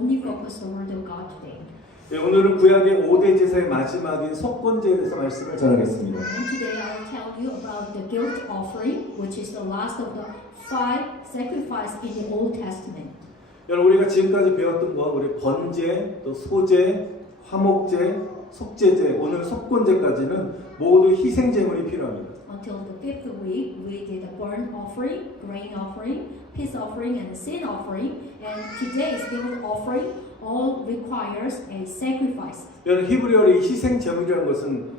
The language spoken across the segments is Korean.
only focus the word of God today. 네, 오늘은 구약의 5대 제사의 마지막인 속건제에 대해서 말씀을 전하겠습니다. And today I will tell you about the guilt offering, which is the last of the 5 sacrifices in the Old Testament. 여러분 우리가 지금까지 배웠던 것, 우리 번제, 또 소제, 화목제, 속제제, 오늘 속건제까지는 모두 희생 제물이 필요합니다. Until the 5th week, we did the burnt offering, grain offering, peace offering, and sin offering. And today's guilt offering all requires a sacrifice. 여러분 히브리어로 이 희생 제물이라는 것은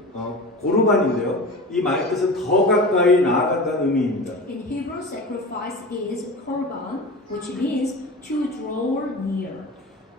고르반인데요. 이 말 뜻은 더 가까이 나아간다는 의미입니다. In Hebrew, sacrifice is korban, which means to draw near.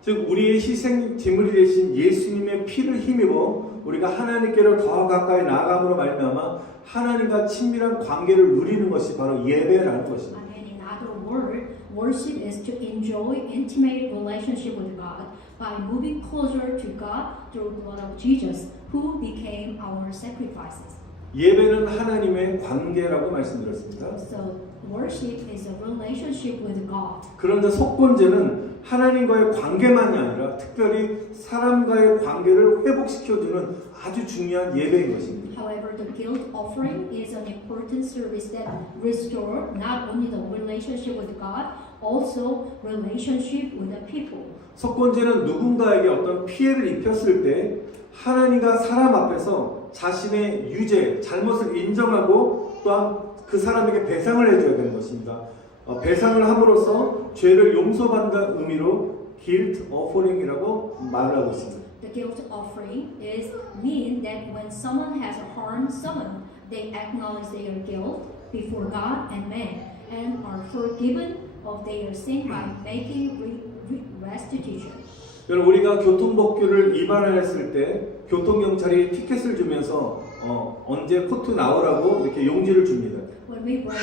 즉 우리의 희생 제물이 되신 예수님의 피를 힘입어 우리가 하나님께로 더 가까이 나아감으로 말미암아 하나님과 친밀한 관계를 누리는 것이 바로 예배라는 것입니다. And in other words, worship is to enjoy intimate relationship with God by moving closer to God through the blood of Jesus, who became our sacrifices. 예배는 하나님의 관계라고 말씀드렸습니다. So worship is a relationship with God. 그런데 속건제는 하나님과의 관계만이 아니라 특별히 사람과의 관계를 회복시켜주는 아주 중요한 예배인 것입니다. However, the guilt offering is an important service that restore not only the relationship with God, also relationship with the people. 속건제는 누군가에게 어떤 피해를 입혔을 때 하나님과 사람 앞에서 자신의 유죄, 잘못을 인정하고 또한 그 사람에게 배상을 해줘야 되는 것입니다. 배상을 함으로써 죄를 용서받는다는 의미로 guilt offering이라고 말을 하고 있습니다. The guilt offering is mean that when someone has harmed someone, they acknowledge their guilt before God and man and are forgiven of their sin by making restitution. 여러분 우리가 교통법규를 위반했을 때 교통경찰이 티켓을 주면서 언제 코트 나오라고 이렇게 용지를 줍니다. When we break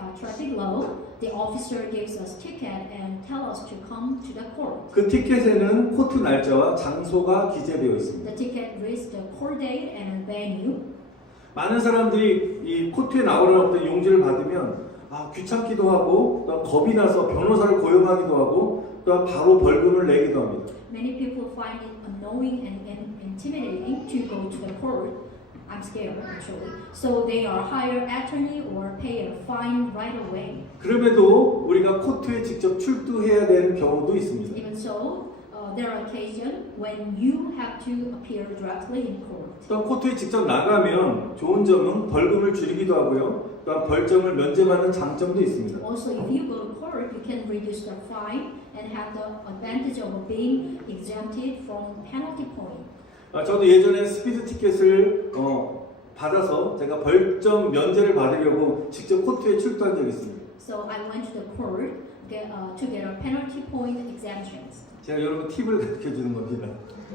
a traffic law, the officer gives us ticket and tell us to come to the court. 그 티켓에는 코트 날짜와 장소가 기재되어 있습니다. The ticket reads the court date and venue. 많은 사람들이 이 코트에 나오라고 용지를 받으면 귀찮기도 하고 또 겁이 나서 변호사를 고용하기도 하고 또 바로 벌금을 내기도 합니다. Many people find it annoying and intimidating to go to the court. I'm scared actually. So they are hire attorney or pay a fine right away. 그럼에도 우리가 코트에 직접 출두해야 되는 경우도 있습니다. Even so, there are occasions when you have to appear directly in court. 또 코트에 직접 나가면 좋은 점은 벌금을 줄이기도 하고요. 또 벌점을 면제받는 장점도 있습니다. Also, if you go to court, you can reduce the fine and have the advantage of being exempted from penalty point. 저도 예전에 스피드 티켓을 받아서 제가 벌점 면제를 받으려고 직접 코트에 출두한 적이 있습니다. So I went to the court to get a penalty point exemptions. 제가 여러분 팁을 가르쳐 주는 겁니다.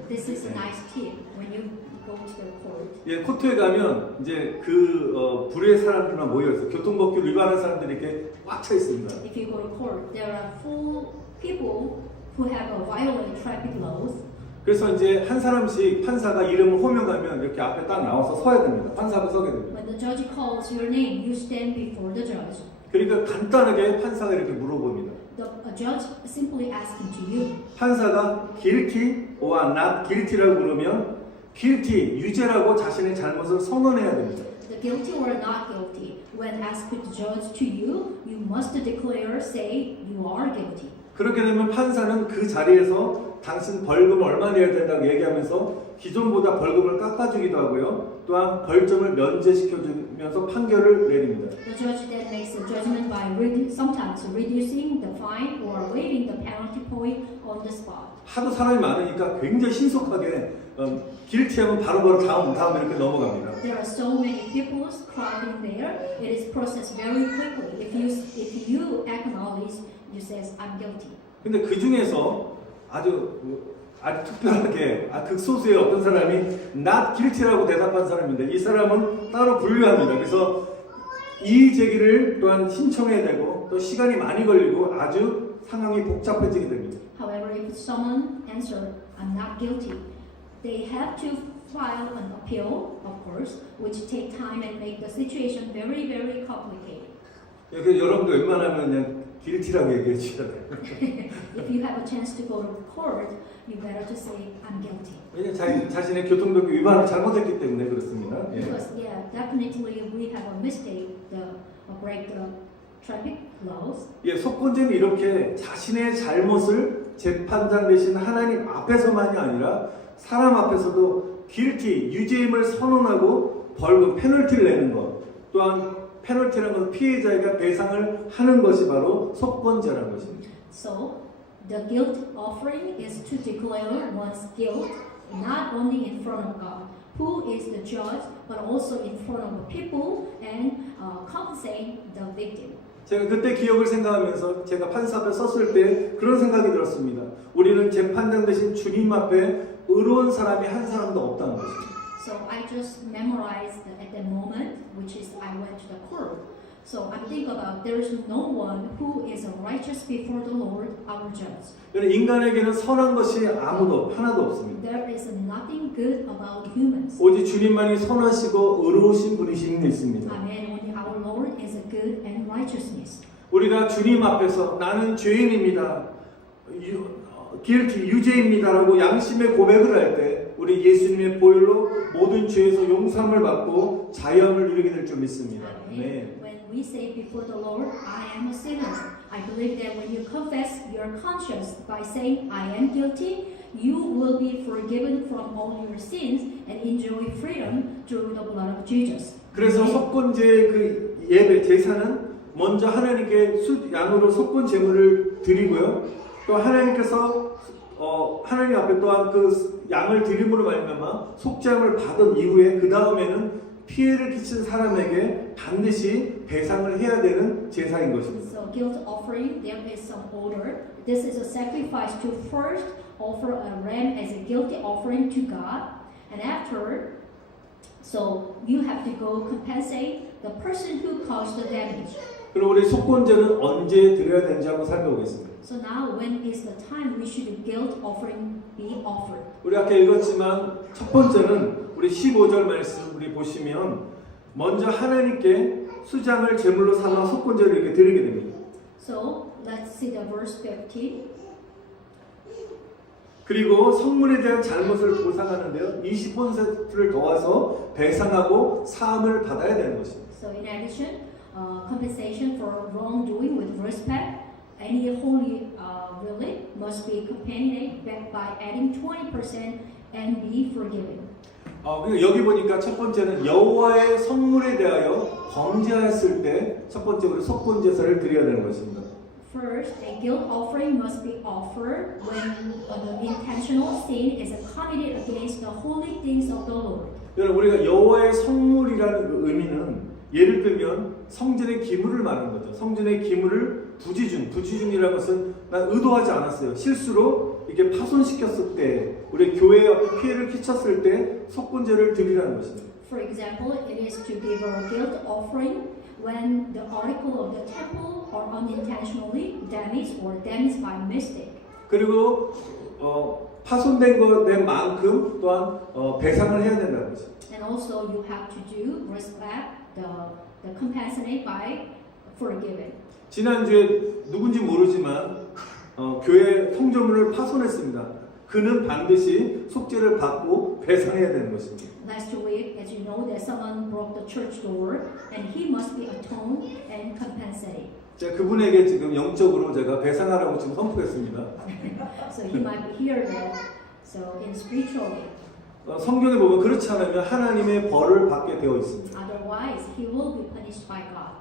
This is a nice tip when you go to the court. 예, 코트에 가면 이제 그 불의의 사람들만 모여 있어요. 교통법규를 위반한 사람들이 이렇게 꽉 차 있습니다. If you go to court, there are full people who have violated traffic laws. 그래서 이제 한 사람씩 판사가 이름을 호명하면 이렇게 앞에 딱 나와서 서야 됩니다. 판사 앞에 서게 됩니다. When the judge calls your name, you stand before the judge. 그러니까 간단하게 판사가 이렇게 물어봅니다. A judge simply asking to you. 판사가 guilty or not guilty라고 물으면 guilty, 유죄라고 자신의 잘못을 선언해야 됩니다. The guilty or not guilty. When asked to judge to you, you must declare, say you are guilty. 그렇게 되면 판사는 그 자리에서 당신 벌금 얼마 내야 된다고 얘기하면서 기존보다 벌금을 깎아주기도 하고요. 또한 벌점을 면제시켜주면서 판결을 내립니다. The judge then makes a judgment by sometimes reducing the fine or waiving the penalty point on the spot. 하도 사람이 많으니까 굉장히 신속하게 guilty하면 바로바로 다음 이렇게 넘어갑니다. There are so many people crowding there. It is processed very quickly. If you acknowledge, you says I'm guilty. 근데 그 중에서 아주 특별하게 극소수의 어떤 사람이 not guilty라고 대답한 사람인데 이 사람은 따로 분류합니다. 그래서 이의 제기를 또한 신청해야 되고 또 시간이 많이 걸리고 아주 상황이 복잡해지게 됩니다. However, if someone answers I'm not guilty, they have to file an appeal, of course, which take time and make the situation very, very complicated. 그래서 여러분도 웬만하면 그냥 guilty라고 얘기해 주셔야 돼요. If you have a chance to go to court, you better to say, I'm guilty. 왜냐면 자신의 교통법규 위반을 잘못했기 때문에 그렇습니다. 예. Because, yeah, definitely we have a mistake, break the traffic laws. 예, 속건제는 이렇게 자신의 잘못을 재판장 대신 하나님 앞에서만이 아니라 사람 앞에서도 guilty, 유죄임을 선언하고 벌금, 페널티를 내는 것. 또한 페널티라는 것은 피해자에게 배상을 하는 것이 바로 속건제라는 것입니다. So, the guilt offering is to declare one's guilt not only in front of God, who is the judge, but also in front of the people and compensate the victim. 제가 그때 기억을 생각하면서 제가 판사 앞에 섰을 때 그런 생각이 들었습니다. 우리는 재판장 대신 주님 앞에 의로운 사람이 한 사람도 없다는 것입니다. So I just memorized at that moment, which is I went to the court. So I think about there is no one who is righteous before the Lord, our judge. 인간에게는 선한 것이 하나도 없습니다. There is nothing good about humans. 오직 주님만이 선하시고 의로우신 분이신 믿습니다. Amen. Only our Lord is a good and righteousness. 우리가 주님 앞에서 나는 죄인입니다. guilty, 유죄입니다라고 양심의 고백을 할 때 우리 예수님의 보혈로 모든 죄에서 용서함을 받고 자유함을 누리게 될 줄 믿습니다. Amen. When we say before the Lord, I am a sinner, I believe that when you confess your conscience by saying, I am guilty, you will be forgiven from all your sins and enjoy freedom through the blood of Jesus. 그래서 속건제의 그 예배 제사는 먼저 하나님께 양으로 속건 제물을 드리고요. 또 하나님께서 하나님 앞에 또한 그 양을 드림으로 말미암아 속죄함을 받은 이후에 그 다음에는 피해를 끼친 사람에게 반드시 배상을 해야 되는 제사인 것입니다. So guilt offering, there is some order. This is a sacrifice to first offer a ram as a guilty offering to God, and after, so you have to go compensate the person who caused the damage. 그럼 우리 속건제는 언제 드려야 되는지 한번 살펴보겠습니다. So now, when is the time we should guilt offering be offered? 우리 아까 읽었지만 첫 번째는 우리 15절 말씀 우리 보시면 먼저 하나님께 수장을 제물로 삼아 속건제를 이렇게 드리게 됩니다. So let's see the verse 15. 그리고 성문에 대한 잘못을 보상하는데요. 20%를 더해서 배상하고 사함을 받아야 되는 것입니다. So in addition, compensation for wrongdoing with respect, any holy relic must be accompanied back by adding 20% and be forgiven. 여기 보니까 첫 번째는 여호와의 성물에 대하여 범죄하였을 때 첫 번째로 속건 제사를 드려야 되는 것입니다. First, a guilt offering must be offered when an intentional sin is committed against the holy things of the Lord. 여러분 우리가 여호와의 성물이라는 그 의미는 예를 들면 성전의 기물을 말하는 거죠. 성전의 기물을 부지중이라는 것은 난 의도하지 않았어요. 실수로 이게 파손시켰을 때 우리 교회에 피해를 끼쳤을 때 속건제를 드리라는 것입니다. For example, it is to give a guilt offering when the article of the temple are unintentionally damaged or damaged by mistake. 그리고 파손된 것만큼 또한 배상을 해야 된다는 거죠. And also you have to do respect the compensate by forgiving. 지난주에 누군지 모르지만 교회 성전문을 파손했습니다. 그는 반드시 속죄를 받고 배상해야 되는 것입니다. Last week, as you know, that someone broke the church door, and he must be atoned and compensated. 제가 그분에게 지금 영적으로 제가 배상하라고 지금 선포했습니다. So he might hear that. So in spiritually, 성경에 보면 그렇지 않으면 하나님의 벌을 받게 되어 있습니다. otherwise he will be punished by God.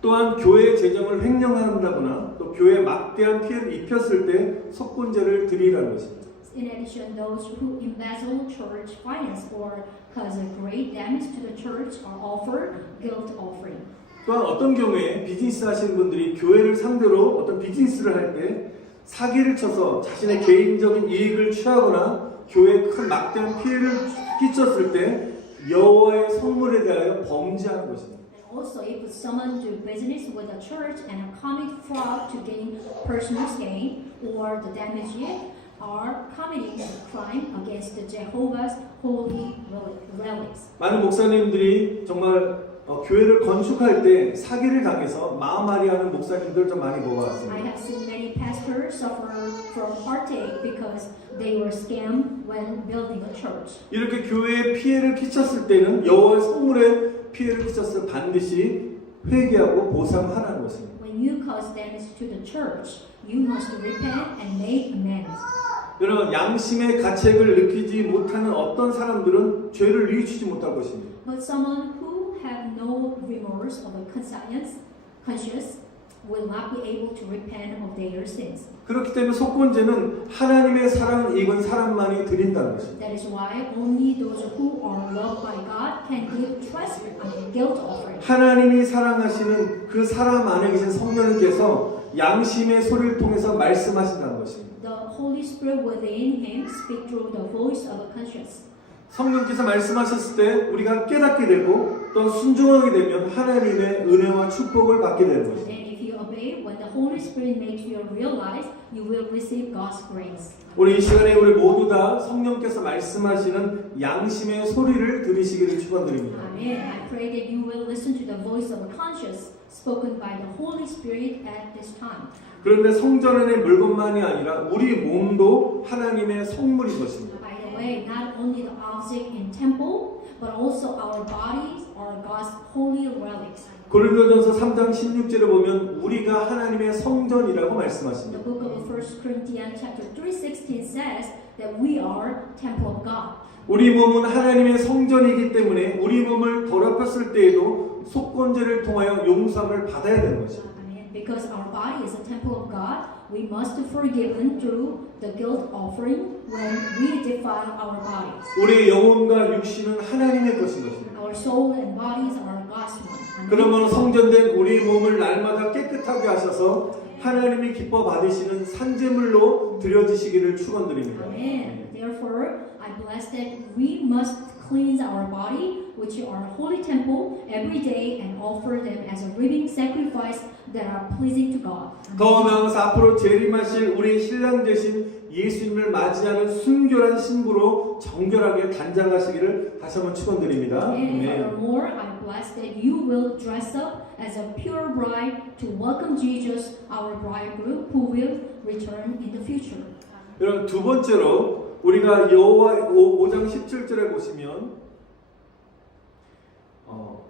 또한 교회 재정을 횡령한다거나 또 교회에 막대한 피해를 입혔을 때 속건제를 드리라는 것입니다. In addition, those who embezzle church finance or cause a great damage to the church are offered guilt offering. 또한 어떤 경우에 비즈니스 하시는 분들이 교회를 상대로 어떤 비즈니스를 할 때 사기를 쳐서 자신의 개인적인 이익을 취하거나 교회에 큰 막대한 피해를 끼쳤을 때 여호와의 성물에 대하여 범죄하는 것입니다. Also, if someone do business with a church and commit fraud to gain personal gain or the damage are committing a crime against Jehovah's holy relics. 많은 목사님들이 정말 교회를 건축할 때 사기를 당해서 마음앓이하는 목사님들 좀 많이 I 보아왔습니다. have seen many pastors suffer from heartache because they were scammed when building a church. 이렇게 교회에 피해를 끼쳤을 때는 여호와의 성물에 피해를 끼쳤을 때 반드시 회개하고 보상하라는 것입니다. When you cause damage to the church, you must repent and make amends. 여러분 양심의 가책을 느끼지 못하는 어떤 사람들은 죄를 뉘우치지 못할 것입니다. But someone who have no remorse of a conscience will not be able to repent of their sins. 그렇기 때문에 속건제는 하나님의 사랑을 입은 사람만이 드린다는 것입니다. That is why only those who are loved by God can give guilt offering. 하나님이 사랑하시는 그 사람 안에 계신 성령님께서 양심의 소리를 통해서 말씀하신다는 것입니다. The Holy Spirit within him speak through the voice of a conscience. 성령께서 말씀하셨을 때 우리가 깨닫게 되고 또 순종하게 되면 하나님의 은혜와 축복을 받게 되는 And 것입니다. then if you obey, when the Holy Spirit makes you realize, you will receive God's grace. 우리 이 시간에 우리 모두 다 성령께서 말씀하시는 양심의 소리를 들으시기를 축원드립니다. Amen. I pray that you will listen to the voice of a conscience spoken by the Holy Spirit at this time. 그런데 성전 안의 물건만이 아니라 우리 몸도 하나님의 성물인 것입니다. By the way, not only the object in temple, but also our bodies are God's holy relics. 고린도전서 3장 16절에 보면 우리가 하나님의 성전이라고 The 말씀하십니다. book of 1 Corinthians chapter 3:16 says that we are temple of God. 우리 몸은 하나님의 성전이기 때문에 우리 몸을 더럽혔을 때에도 속건제를 통하여 용서함을 받아야 되는 것입니다. Amen. Because our body is a temple of God, we must be forgiven through the guilt offering when we defile our bodies. 우리의 영혼과 육신은 하나님의 것인 것입니다. Our soul and bodies are God's one. Amen. 그러면 성전된 우리 몸을 날마다 깨끗하게 하셔서 하나님이 기뻐 받으시는 산제물로 드려지시기를 축원드립니다. Amen. Therefore, I bless that we must cleanse our body, which are holy temple, every day and offer them as a living sacrifice that are pleasing to God. 더 나아가서 앞으로 재림하실 우리 신랑 되신 예수님을 맞이하는 순결한 신부로 정결하게 단장하시기를 다시 한번 축원드립니다. And 네. furthermore, I bless that you will dress up as a pure bride to welcome Jesus, our bridegroom, who will return in the future. 여러분 두 번째로 우리가 여호와 5장 17절에 보시면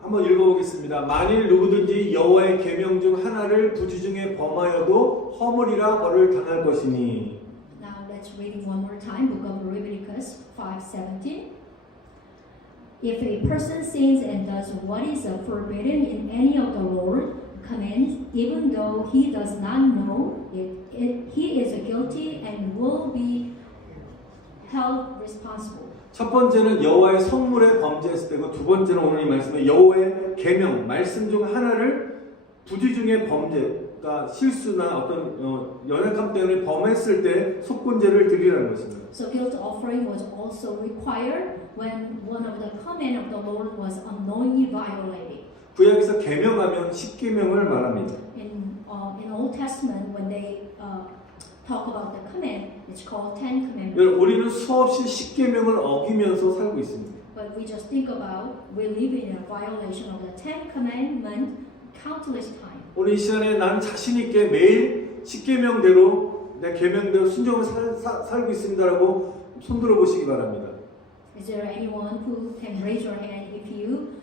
한번 읽어보겠습니다. 만일 누구든지 여호와의 계명 중 하나를 부지 중에 범하여도 허물이라 벌을 당할 것이니. Now let's read one more time, book of Leviticus 5:17. If a person sins and does what is forbidden in any of the Lord's commands, even though he does not know it, he is guilty and will be held responsible. 첫 번째는 여호와의 성물에 범죄했을 때고 두 번째는 오늘 이 말씀에 여호와의 계명 말씀 중 하나를 부지 중에 범죄가 실수나 어떤 연약함 때문에 범했을 때 속건제를 드리라는 것입니다. So guilt offering was also required when one of the command of the Lord was unknowingly violated. 구약에서 계명하면 십계명을 말합니다. In Old Testament, when they talk about the command, it's called Ten Commandments. 여러분, 우리는 수없이 십계명을 어기면서 살고 있습니다. But we just think about we live in a violation of the Ten Commandments countless times. 오늘 이 시간에 난 자신 있게 매일 십계명대로 내 계명대로 순종을 살고 있습니다라고 손들어 보시기 바랍니다. Is there anyone who can raise your hand if you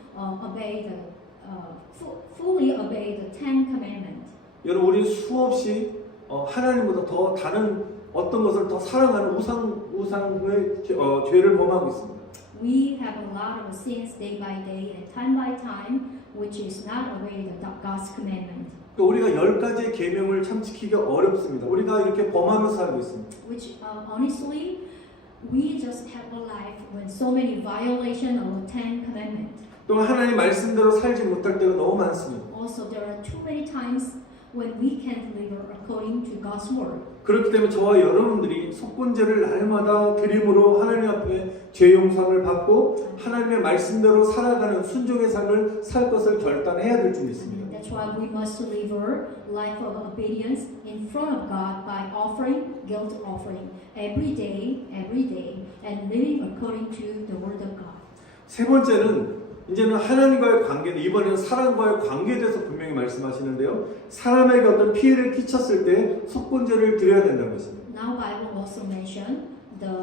fully obey the Ten Commandments? 여러분 우리 수없이 하나님보다 더 다른 어떤 것을 더 사랑하는 우상의 죄를 범하고 있습니다. We have a lot of sins day by day and time by time, which is not obeying God's commandment. 우리가 10가지의 계명을 참 지키기가 어렵습니다. 우리가 이렇게 범하면서 살고 있습니다. Which honestly, we just have a life with so many violations of the Ten Commandments. 또 하나님 말씀대로 살지 못할 때가 너무 많습니다. Also, there are too many times when we can't live according to God's word. 그렇기 때문에 저와 여러분들이 속건제를 날마다 드림으로 하나님 앞에 죄 용서를 받고 하나님의 말씀대로 살아가는 순종의 삶을 살 것을 결단해야 될 줄 믿습니다. That's why we must live a life of obedience in front of God by offering guilt offering every day, and living according to the word of God. 세 번째는 이제는 하나님과의 관계는 이번에는 사람과의 관계에 대해서 분명히 말씀하시는데요. 사람에게 어떤 피해를 끼쳤을 때 속건제를 드려야 된다는 것입니다. Now Bible also mention the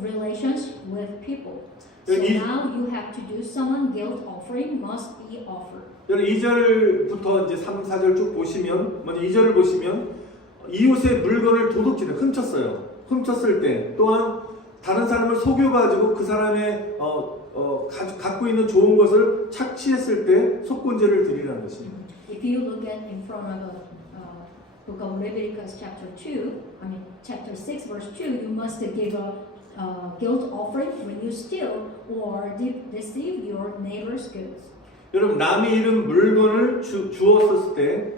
relations with people. So 이- now you have to do someone guilt offering must be offered. 여러분 2절부터 이제 3, 4절 쭉 보시면 먼저 2절을 보시면 이웃의 물건을 도둑질해 훔쳤어요. 훔쳤을 때 또한 다른 사람을 속여가지고 그 사람의 갖고 있는 좋은 것을 착취했을 때 속건제를 드리라는 것입니다. If you look at in front of book of Leviticus chapter 2, chapter 6 verse 2, you must give a guilt offering when you steal or deceive your neighbor's goods. 여러분 남이 잃은 물건을 주었을 때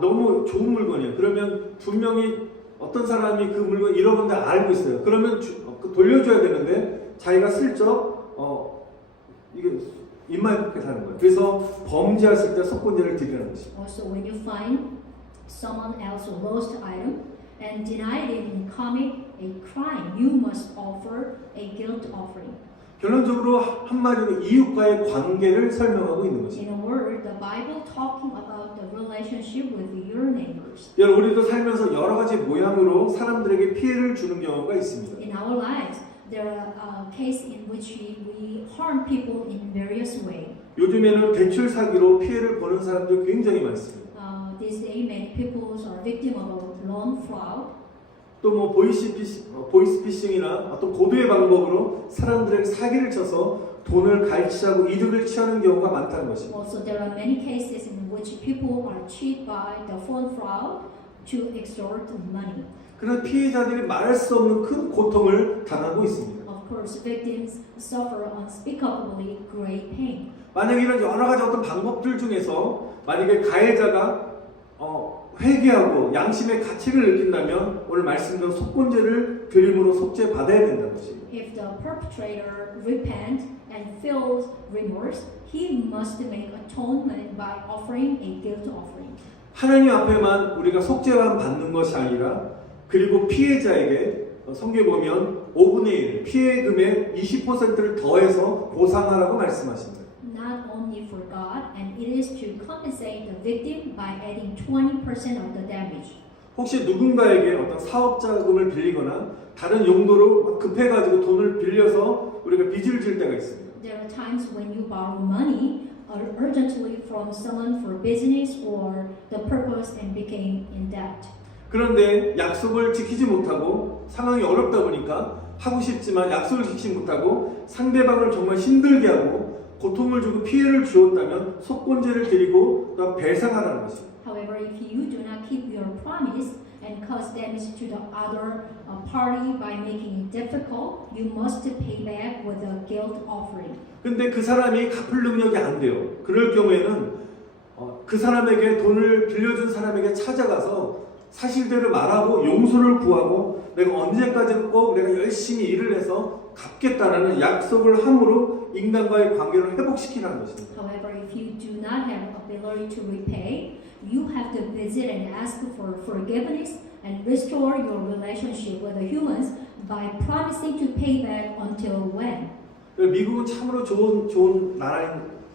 너무 좋은 물건이에요. 그러면 분명히 어떤 사람이 그 물건 잃어본데 알고 있어요. 그러면 돌려줘야 되는데 자기가 슬쩍 이게 입만 그렇게 사는 거예요. 그래서 범죄했을 때 속건제를 드리라는 것입니다. Also, when you find someone else lost item and deny it in commit a crime, you must offer a guilt offering. 결론적으로 한마디로 이웃과의 관계를 설명하고 있는 것입니다. In a word, the Bible talking about the relationship with your neighbors. 여러분 우리도 살면서 여러 가지 모양으로 사람들에게 피해를 주는 경우가 있습니다. In our lives, there are cases in which we harm people in various ways. 요즘에는 대출 사기로 피해를 보는 사람들 굉장히 많습니다. These days, many people are victim of loan fraud. 또 뭐 보이스피싱이나 어떤 고도의 방법으로 사람들에게 사기를 쳐서 돈을 갈취하고 이득을 취하는 경우가 많다는 것입니다. Also, there are many cases in which people are cheated by the phone fraud to extort money. 그래서 피해자들이 말할 수 없는 큰 고통을 당하고 있습니다. Of course, victims suffer unspeakably great pain. 만약에 이런 여러 가지 어떤 방법들 중에서 만약에 가해자가 회개하고 양심의 가책을 느낀다면 오늘 말씀대로 속건제를 드림으로 속죄 받아야 된다는 것입니다. If the perpetrator repent and feels remorse, he must make atonement by offering a guilt offering. 하나님 앞에만 우리가 속죄만 받는 것이 아니라 그리고 피해자에게 성경에 보면 5분의 1 피해금의 20%를 더해서 보상하라고 말씀하십니다. Not only for God, and it is to compensate the victim by adding 20% of the damage. 혹시 누군가에게 어떤 사업 자금을 빌리거나 다른 용도로 급해가지고 돈을 빌려서 우리가 빚을 질 때가 있습니다. There are times when you borrow money urgently from someone for business or the purpose and became in debt. 그런데 약속을 지키지 못하고 상황이 어렵다 보니까 하고 싶지만 약속을 지키지 못하고 상대방을 정말 힘들게 하고 고통을 주고 피해를 주었다면 속건제를 드리고 또 배상하라는 것입니다. However, if you do not keep your promise and cause damage to the other party by making it difficult, you must pay back with a guilt offering. 근데 그 사람이 갚을 능력이 안 돼요. 그럴 경우에는 그 사람에게 돈을 빌려준 사람에게 찾아가서 사실대로 말하고 용서를 구하고 내가 언제까지 꼭 내가 열심히 일을 해서 갚겠다라는 약속을 함으로 인간과의 관계를 회복시키라는 것입니다. However, if you do not have ability to repay, you have to visit and ask for forgiveness and restore your relationship with the humans by promising to pay back until when. 미국은 참으로 좋은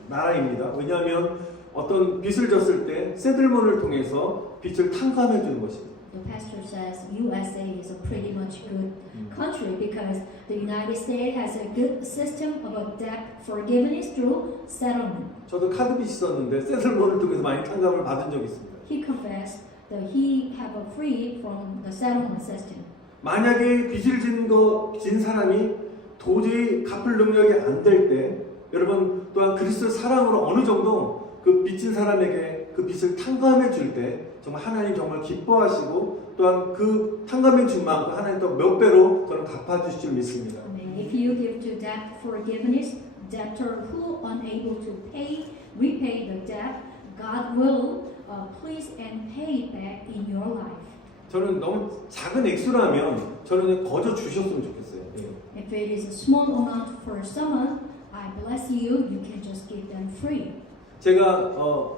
나라입니다. 왜냐하면 어떤 빚을 졌을 때 세들먼을 통해서 빚을 탕감해 주는 것입니다. The pastor says USA is a pretty much good country because the United States has a good system of debt forgiveness through settlement. 저도 카드 빚이 있었는데 세들먼을 통해서 많이 탕감을 받은 적이 있습니다. He confessed that he have a free from the settlement system. 만약에 빚을 진 사람이 도저히 갚을 능력이 안 될 때 여러분 또한 그리스도의 사랑으로 어느 정도 그 빚진 사람에게 그 빚을 탕감해 줄 때 정말 하나님 정말 기뻐하시고 또한 그 탕감해 준 만큼 하나님 또 몇 배로 저는 갚아주실 줄 믿습니다. If you give to debt forgiveness, debtor who unable to repay the debt, God will please and pay it back in your life. 저는 너무 작은 액수라면 저는 거저 주셨으면 좋겠어요. If it is a small amount for someone, I bless you. You can just give them free. 제가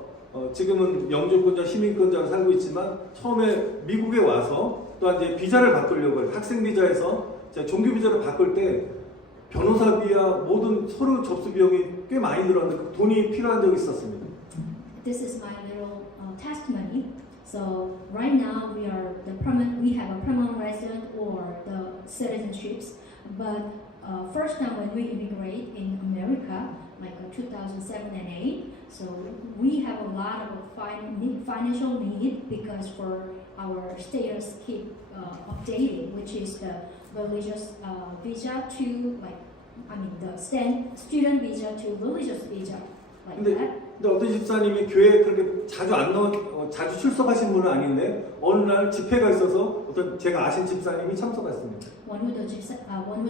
지금은 영주권자, 시민권자로 살고 있지만 처음에 미국에 와서 또한 이제 비자를 바꾸려고 해요. 학생 비자에서 제가 종교 비자로 바꿀 때 변호사비야 모든 서류 접수 비용이 꽤 많이 들었는데 그 돈이 필요한 적이 있었습니다. This is my little testimony. So right now we have a permanent resident or the citizenships. But first time when we immigrate in America, like 2007 and 8, so we have a lot of financial need because for our status keep updating, which is the religious visa to the student visa to religious visa, like that. 근데 어떤 집사님이 교회에 그렇게 자주 출석하신 분은 아닌데 어느 날 집회가 있어서 어떤 제가 아신 집사님이 참석했습니다. One of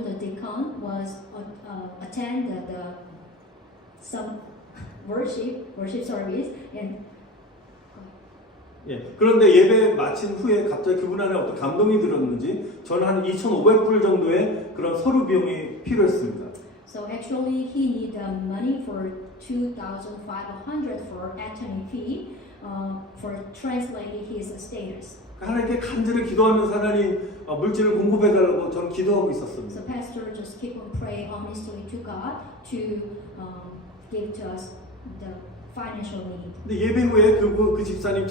the deacon was attend some worship service and 예, 그런데 예배 마친 후에 갑자기 그분 안에 어떤 감동이 들었는지 저는 한 2,500불 정도의 그런 서류 비용이 필요했습니다. So actually he need money for 2,500 for attorney fee for translating his status. 하나님께 간절히 기도하면서 하나님 물질을 공급해달라고 저는 기도하고 있었습니다. So pastor just keep on praying honestly to God to give to us the financial need. 근데 예배 후에 그 집사님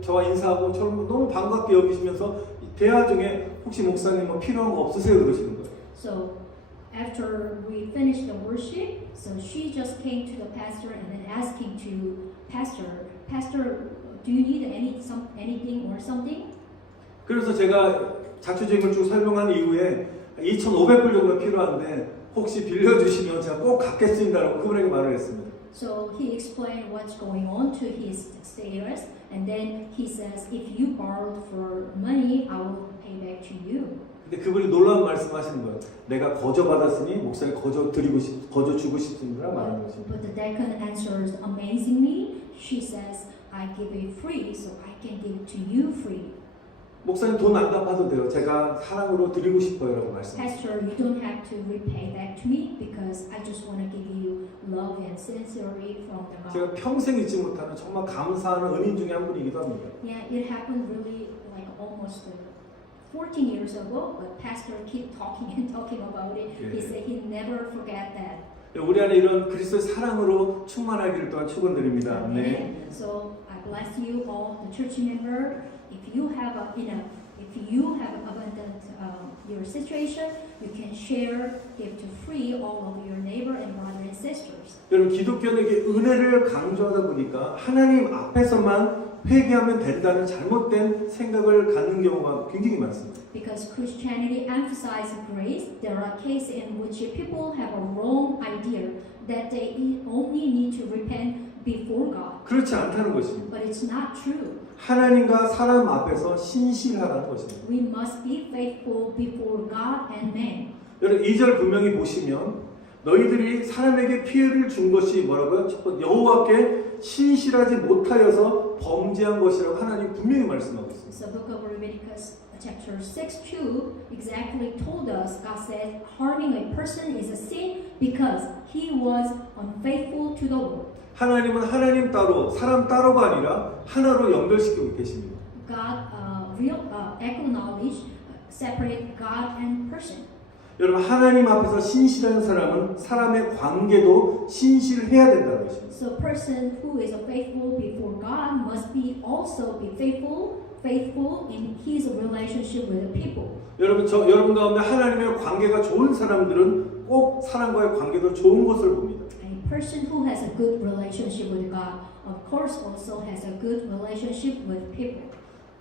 저와 인사하고 저를 너무 반갑게 여기시면서 대화 중에 혹시 목사님 뭐 필요한 거 없으세요 그러시는 거예요. So after we finished the worship, so she just came to the pastor and then asking to pastor, do you need anything or something? 그래서 제가 자초지임을 쭉 설명한 이후에 2,500불 정도 필요한데 혹시 빌려주시면 제가 꼭 갚겠습니다라고 그분에게 말을 했습니다. So he explained what's going on to his status, and then he says, if you borrowed for money, I will pay back to you. 근데 그분이 놀라운 말씀하시는 거예요. 내가 거저 받았으니 목사님 거저 주고 싶습니다 말하는 것입니다. But the deacon answers amazingly. She says, I give it free, so I can give it to you free. 목사님 돈 안 갚아도 돼요. 제가 사랑으로 드리고 싶어요라고 말씀하셨어요. Pastor, you don't have to repay back to me because I just want to give you love and sincerity from the God. 제가 평생 잊지 못하는 정말 감사하는 은인 중에 한 분이기도 합니다. Yeah, it happened really like almost 14 years ago, but Pastor keep talking and talking about it. He said he never forget that. 우리 안에 이런 그리스도의 사랑으로 충만하기를 또한 축원드립니다. 네. So I bless you all, the church member. If you have abundant your situation, you can share, give to free all of your neighbor and brother and sisters. 여러분 기독교는 이게 은혜를 강조하다 보니까 하나님 앞에서만 회개하면 된다는 잘못된 생각을 갖는 경우가 굉장히 많습니다. Because Christianity emphasizes grace, there are cases in which people have a wrong idea that they only need to repent before God. 그렇지 않다는 것입니다. But it's not true. 하나님과 사람 앞에서 신실하라는 것입니다. We must be faithful before God and man. 여러분 2절 분명히 보시면 너희들이 사람에게 피해를 준 것이 뭐라고요? 첫 번째 여호와께 신실하지 못하여서 범죄한 것이라고 하나님 분명히 말씀하고 있습니다. So book of Leviticus chapter 6:2 exactly told us, God said harming a person is a sin because he was unfaithful to the Lord. 하나님은 하나님 따로 사람 따로가 아니라 하나로 연결시키고 계십니다. God acknowledge separate God and person. 여러분 하나님 앞에서 신실한 사람은 사람의 관계도 신실해야 된다는 것입니다. So person who is faithful before God must be also be faithful in his relationship with the people. 여러분 가운데 하나님의 관계가 좋은 사람들은 꼭 사람과의 관계도 좋은 것을 봅니다. A person who has a good relationship with God, of course, also has a good relationship with people.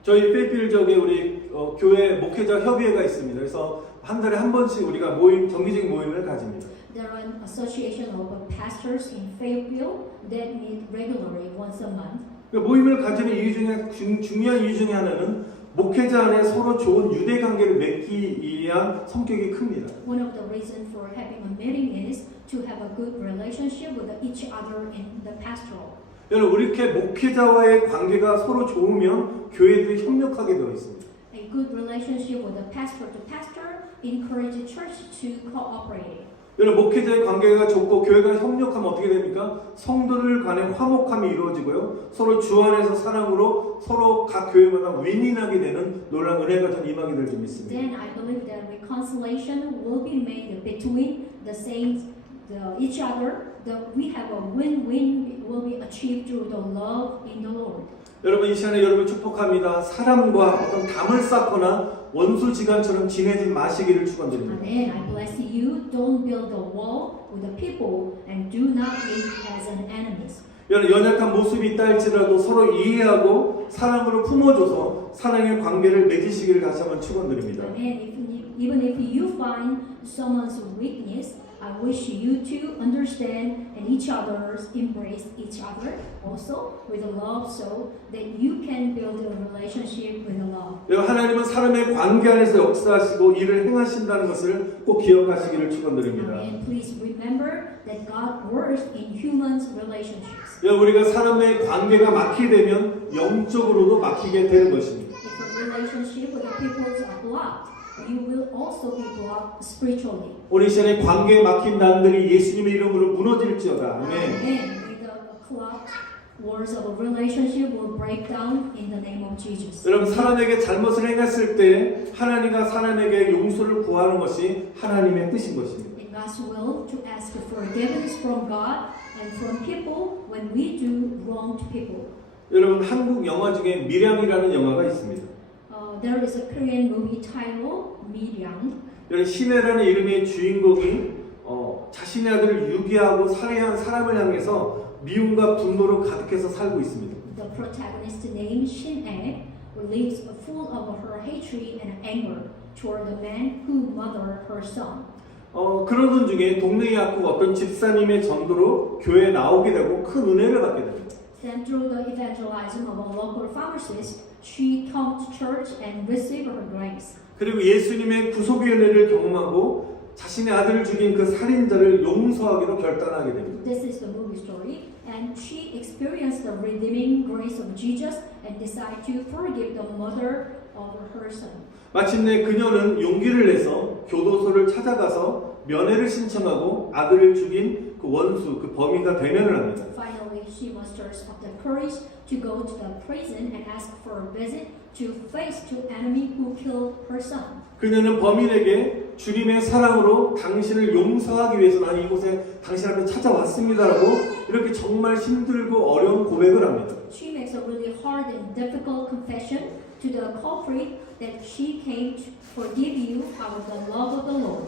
저희 페이필적에 우리 교회 목회자 협의회가 있습니다. 그래서 한 달에 한 번씩 우리가 정기적인 모임을 가집니다. There are an association of pastors in Fayetteville that meet regularly once a month. 모임을 가지는 이유 중에 중요한 이유 중에 하나는 목회자 안에 서로 좋은 유대 관계를 맺기 위한 성격이 큽니다. One of the reasons for having a meeting is to have a good relationship with each other in the pastoral. 여러분 이렇게 목회자와의 관계가 서로 좋으면 교회들이 협력하게 되어 있습니다. A good relationship with the pastor to pastor encourages church to cooperate. 여러분 목회자의 관계가 좋고 교회가 협력하면 어떻게 됩니까? 성도들 간의 화목함이 이루어지고요. 서로 주 안에서 사랑으로 서로 각 교회마다 윈윈하게 되는 놀라운 은혜가 전 임하게 될 줄 믿습니다. Then I believe that reconciliation will be made between the saints, each other. That we have a win-win will be achieved through the love in the Lord. 여러분 이 시간에 여러분 축복합니다. 사람과 어떤 담을 쌓거나 원수지간처럼 지내지 마시기를 축원드립니다. Amen. I bless you. Don't build a wall with the people and do not live as an enemies. 여러분 연약한 모습이 있다 할지라도 서로 이해하고 사랑으로 품어줘서 사랑의 관계를 맺으시기를 다시 한번 축원드립니다. Amen. Even if you find someone's weakness, I wish you to understand and each other's embrace each other also with love, so that you can build a relationship with love. 여러분 하나님은 사람의 관계 안에서 역사하시고 일을 행하신다는 것을 꼭 기억하시기를 축원드립니다. And please remember that God works in humans' relationships. 여러분 우리가 사람의 관계가 막히게 되면 영적으로도 막히게 되는 것입니다. If a relationship with the people is blocked, you will also be blocked spiritually. 우리 시간에 관계에 막힌 난들이 예수님의 이름으로 무너질지어다. 아멘. Amen. With the clogged walls of a relationship will break down in the name of Jesus. 여러분 사람에게 잘못을 행했을 때 하나님과 사람에게 용서를 구하는 것이 하나님의 뜻인 것입니다. In God's will to ask forgiveness from God and from people when we do wrong to people. 여러분 한국 영화 중에 밀양이라는 영화가 있습니다. There is a Korean movie titled Miryang. 여러분 신혜라는 이름의 주인공이 자신의 아들을 유기하고 살해한 사람을 향해서 미움과 분노로 가득해서 살고 있습니다. The protagonist named Shin-ae lives full of her hatred and anger toward the man who murdered her son. 그러던 중에 동네 약국 어떤 집사님의 전도로 교회에 나오게 되고 큰 은혜를 받게 됩니다. Then through the evangelism of a local pharmacist, she came to church and received her grace. 그리고 예수님의 구속의 은혜를 경험하고 자신의 아들을 죽인 그 살인자를 용서하기로 결단하게 됩니다. This is the movie story, and she experienced the redeeming grace of Jesus and decided to forgive the murder of her son. 마침내 그녀는 용기를 내서 교도소를 찾아가서 면회를 신청하고 아들을 죽인 그 원수, 그 범인과 대면을 합니다. Finally, she musters up the courage to go to the prison and ask for a visit to face the enemy who killed her son. 그녀는 범인에게 주님의 사랑으로 당신을 용서하기 위해서 난 이곳에 당신 앞에 찾아왔습니다라고 이렇게 정말 힘들고 어려운 고백을 합니다. She makes a really hard and difficult confession to the culprit that she came to forgive you out of the love of the Lord.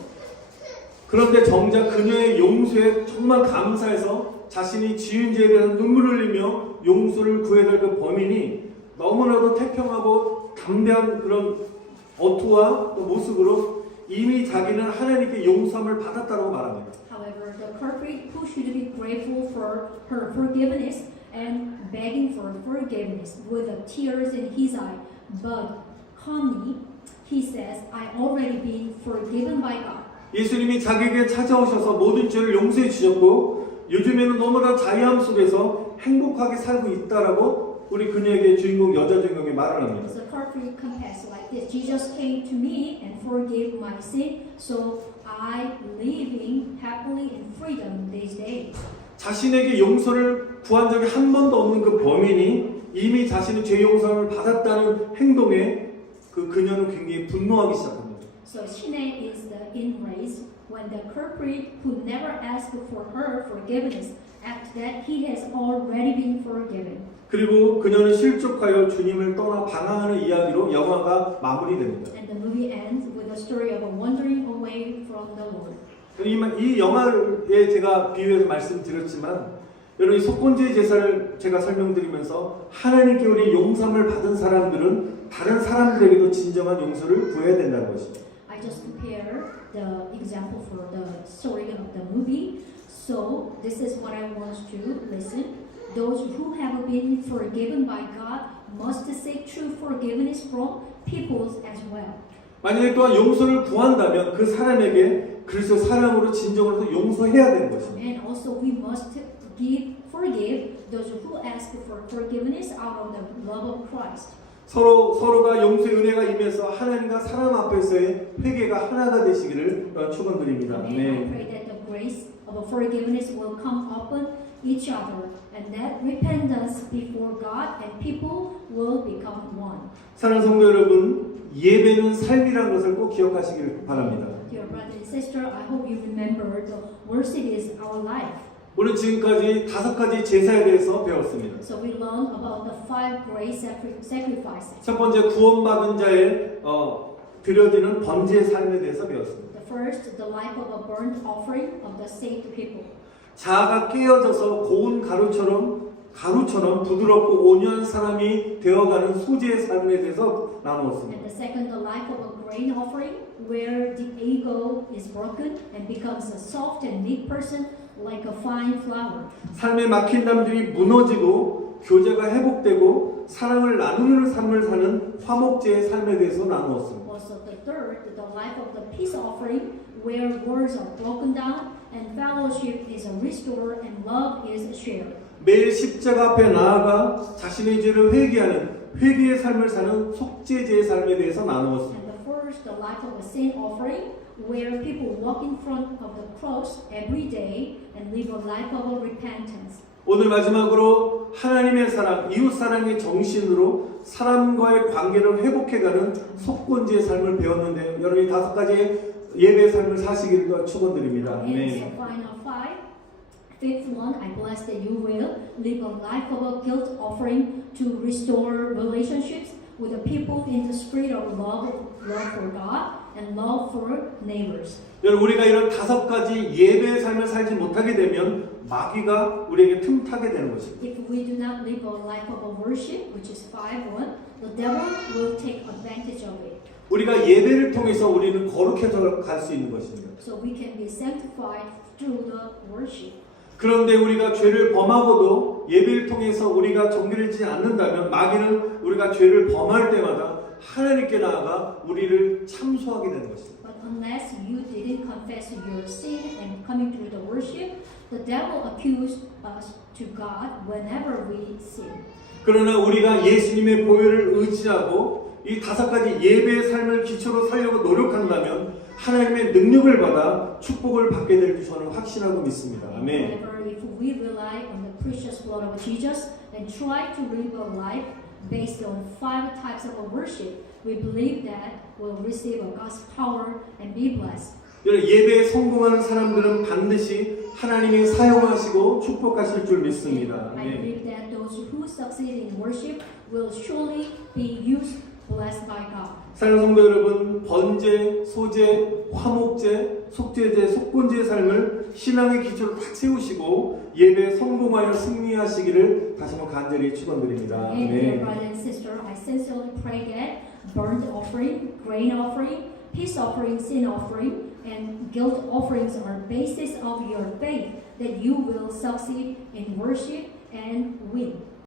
그런데 정작 그녀의 용서에 정말 감사해서 자신이 지은 죄에 대한 눈물을 흘리며 용서를 구해야 될 그 범인이 너무나도 태평하고 담대한 그런 어투와 또 모습으로 이미 자기는 하나님께 용서함을 받았다고 말합니다. However, the culprit who should be grateful for her forgiveness and begging for forgiveness with the tears in his eye, but calmly he says, "I already been forgiven by God." 예수님이 자기에게 찾아오셔서 모든 죄를 용서해 주셨고 요즘에는 너무나 자유함 속에서 행복하게 살고 있다라고 우리 그녀에게 주인공 여자 주인공이 말을 합니다. So the culprit confessed like this: Jesus came to me and forgave my sin, so I living happily in freedom these days. 자신에게 용서를 구한 적이 한 번도 없는 그 범인이 이미 자신의 죄 용서를 받았다는 행동에 그녀는 굉장히 분노하기 시작합니다. So Shin-ae is the enraged when the culprit who never asked for her forgiveness after that he has already been forgiven. 그리고 그녀는 실족하여 주님을 떠나 방황하는 이야기로 영화가 마무리됩니다. And the movie ends with a story of a wandering away from the Lord. 이 영화에 제가 비유해서 말씀드렸지만 여러분 이 속건제의 제사를 제가 설명드리면서 하나님께 우리 용서함을 받은 사람들은 다른 사람들에게도 진정한 용서를 구해야 된다는 것입니다. I just compare the example for the story of the movie. So this is what I want to listen. Those who have been forgiven by God must seek true forgiveness from peoples as well. 만약에 또한 용서를 구한다면 그 사람에게 그리스도 사랑으로 진정으로 용서해야 되는 것입니다. And also we must forgive those who ask for forgiveness out of the love of Christ. 서로가 용서의 은혜가 임해서 하나님과 사람 앞에서의 회개가 하나가 되시기를 축원드립니다. And I pray that the grace of forgiveness will come upon each other, and that repentance before God and people will become one. 사랑하는 성도 여러분, 예배는 삶이라는 것을 꼭 기억하시길 바랍니다. Dear brother and sister, I hope you remember the worship is our life. 우리는 지금까지 5가지 제사에 대해서 배웠습니다. So we learned about the 5 great sacrifices. 첫 번째 구원받은 자의 드려지는 번제의 삶에 대해서 배웠습니다. The first, the life of a burnt offering of the saved people. 자아가 깨어져서 고운 가루처럼 부드럽고 온유한 사람이 되어가는 소재의 삶에 대해서 나누었습니다. And the second, the life of a grain offering, where the ego is broken and becomes a soft and meek person like a fine flour. 삶에 막힌 담들이 무너지고 교제가 회복되고 사랑을 나누는 삶을 사는 화목제의 삶에 대해서 나누었습니다. Also the third, the life of the peace offering, where words are broken down and fellowship is restored and love is shared. 매일 십자가 앞에 나아가 자신의 죄를 회개하는 회개의 삶을 사는 속죄제의 삶에 대해서 나누었습니다. And the first, the life of a sin offering, where people walk in front of the cross every day and live a life of repentance. 오늘 마지막으로 하나님의 사랑, 이웃 사랑의 정신으로 사람과의 관계를 회복해가는 속건제의 삶을 배웠는데요. 여러분이 5가지의 예배의 삶을 사시기를 축원드립니다. And 아멘. so final 5. Fifth one, I bless that you will live a life of a guilt offering to restore relationships with the people in the spirit of love for God and love for neighbors. 여러분 우리가 이런 5가지 예배의 삶을 살지 못하게 되면 마귀가 우리에게 틈타게 되는 것입니다. If we do not live a life of a worship, which is 5:1, the devil will take advantage of it. 우리가 예배를 통해서 우리는 거룩해져 갈 수 있는 것입니다. So we can be sanctified through the worship. 그런데 우리가 죄를 범하고도 예배를 통해서 우리가 정결해지지 않는다면 마귀는 우리가 죄를 범할 때마다 하나님께 나아가 우리를 참소하게 되는 것입니다. But unless you didn't confess your sin and coming through the worship, the devil accused us to God whenever we sin. 그러나 우리가 예수님의 보혈을 의지하고 이 5가지 예배의 삶을 기초로 살려고 노력한다면 하나님의 능력을 받아 축복을 받게 될 줄 저는 확신하고 믿습니다. 아멘. However, if we rely on the precious blood of Jesus and try to live a life based on 5 types of worship, we believe that we'll receive God's power and be blessed. 여러분 예배에 성공하는 사람들은 반드시 하나님이 사용하시고 축복하실 줄 믿습니다. I believe that those who succeed in worship will surely be used, blessed by God. 사랑하는 성도 여러분, 번제, 소제, 화목제, 속죄제, 속건제의 삶을 신앙의 기초로 딱 세우시고 예배에 성공하여 승리하시기를 다시 한번 간절히 축원드립니다. And dear 아멘. brother and sister, I sincerely pray that burnt offering, grain offering, peace offering, sin offering, and guilt offerings are basis of your faith, that you will succeed in worship and win.